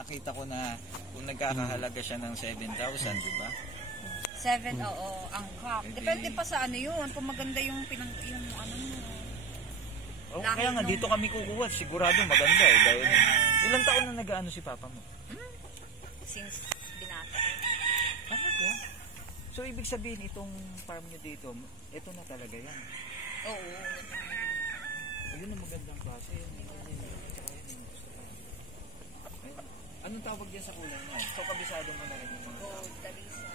nakita ko na kung nagkakahalaga siya ng 7,000, di ba? 7, oo, ang cup. Depende pa sa ano yun, kung maganda yung yung ano mo. Oh, kaya nga, dito kami kukuha. Sigurado maganda eh. Dahil ilang taon na nag-ano si papa mo? Since binata. Talaga? So, ibig sabihin, itong farm nyo dito, ito na talaga yan. Oo. Ayun ang magandang klase. Anong tawag dyan sa kulay mo? So, kabisado mo na rin yung mga... Gold, talisay.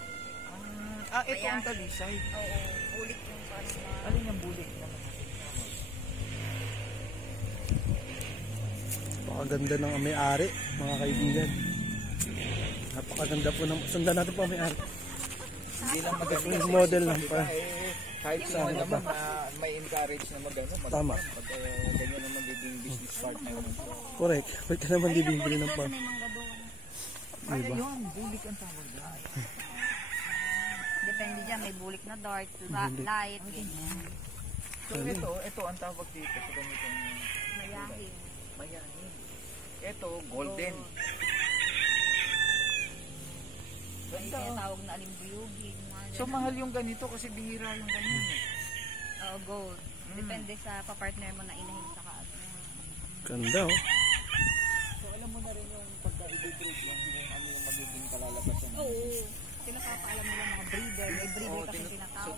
Ito ang talisay. Oo, bulik yung parang... Alin yung bulik naman? Napakaganda ng may-ari, mga kaibigan. Napakaganda po ng... Sundan natin po ang may-ari. Hindi lang maganda. Yung model lang pa. Kahit sino naman may encourage na magano. Tama. Pag ganyan ang magiging business partner mo. Correct. Wait ka naman bibili ng farm. Ay, yun. Bulik ang tawag dyan. Depende dyan, may bulik na dark, light, ganyan. So ito ang tawag dito sa ganitong Mayahin. mayahin. Ito, golden. May tinatawag na alimbuyugin. So mahal yung ganito kasi bihira yung ganyan. Oo, gold. Depende sa pa-partner mo na inahin sa kaas. Ganda oh. So alam mo na rin yung pagka-i-breed yung ano yung magiging kalalabasan. Oo. Pinapapaalam nila mga breeder. May breeder kasi tinatawag. So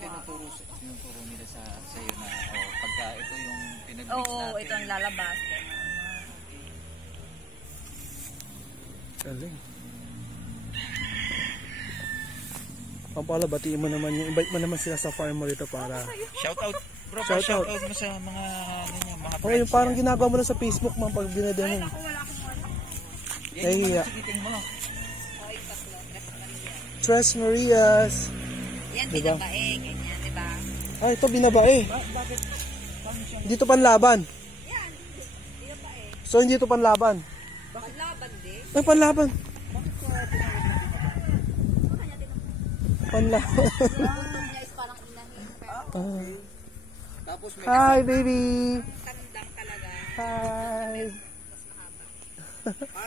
tinuturo nila sa iyo na pagka ito yung pinag-mix Oo, natin. ito ang lalabas. Galing. Pampala, batiin mo naman yung invite mo naman sila sa farm mo dito para Shout out bro, Shout out mo sa mga mga oh, yung parang ginagawa mo na sa Facebook man pag binadaan. Ako wala akong wala. Ay, yan yung mo. Oy, tatlo. Tres Marias. Yan, Diba? binabae. Ganyan, diba? Ah, ito binabae. Bakit? Paano siya? Dito panlaban. Yan, binabae. So hindi ito panlaban. Laban din. Ay, panlaban. Panlaban. Yung niya is parang inahin. Pero Tapos may Hi, baby. tandang talaga. Hi.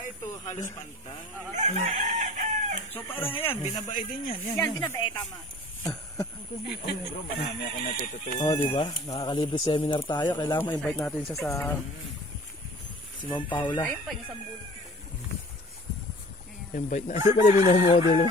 ito halos pantay. So parang yan, binabae din yan. Yan, binabae, tama. Bro, marami ako natututunan. Oh, di ba? Nakakalibre seminar tayo. Kailangan ma-invite natin siya sa si Ma'am Paula. Ayun pa, yung isang bulik. Invite na. Ito pala yung model mo.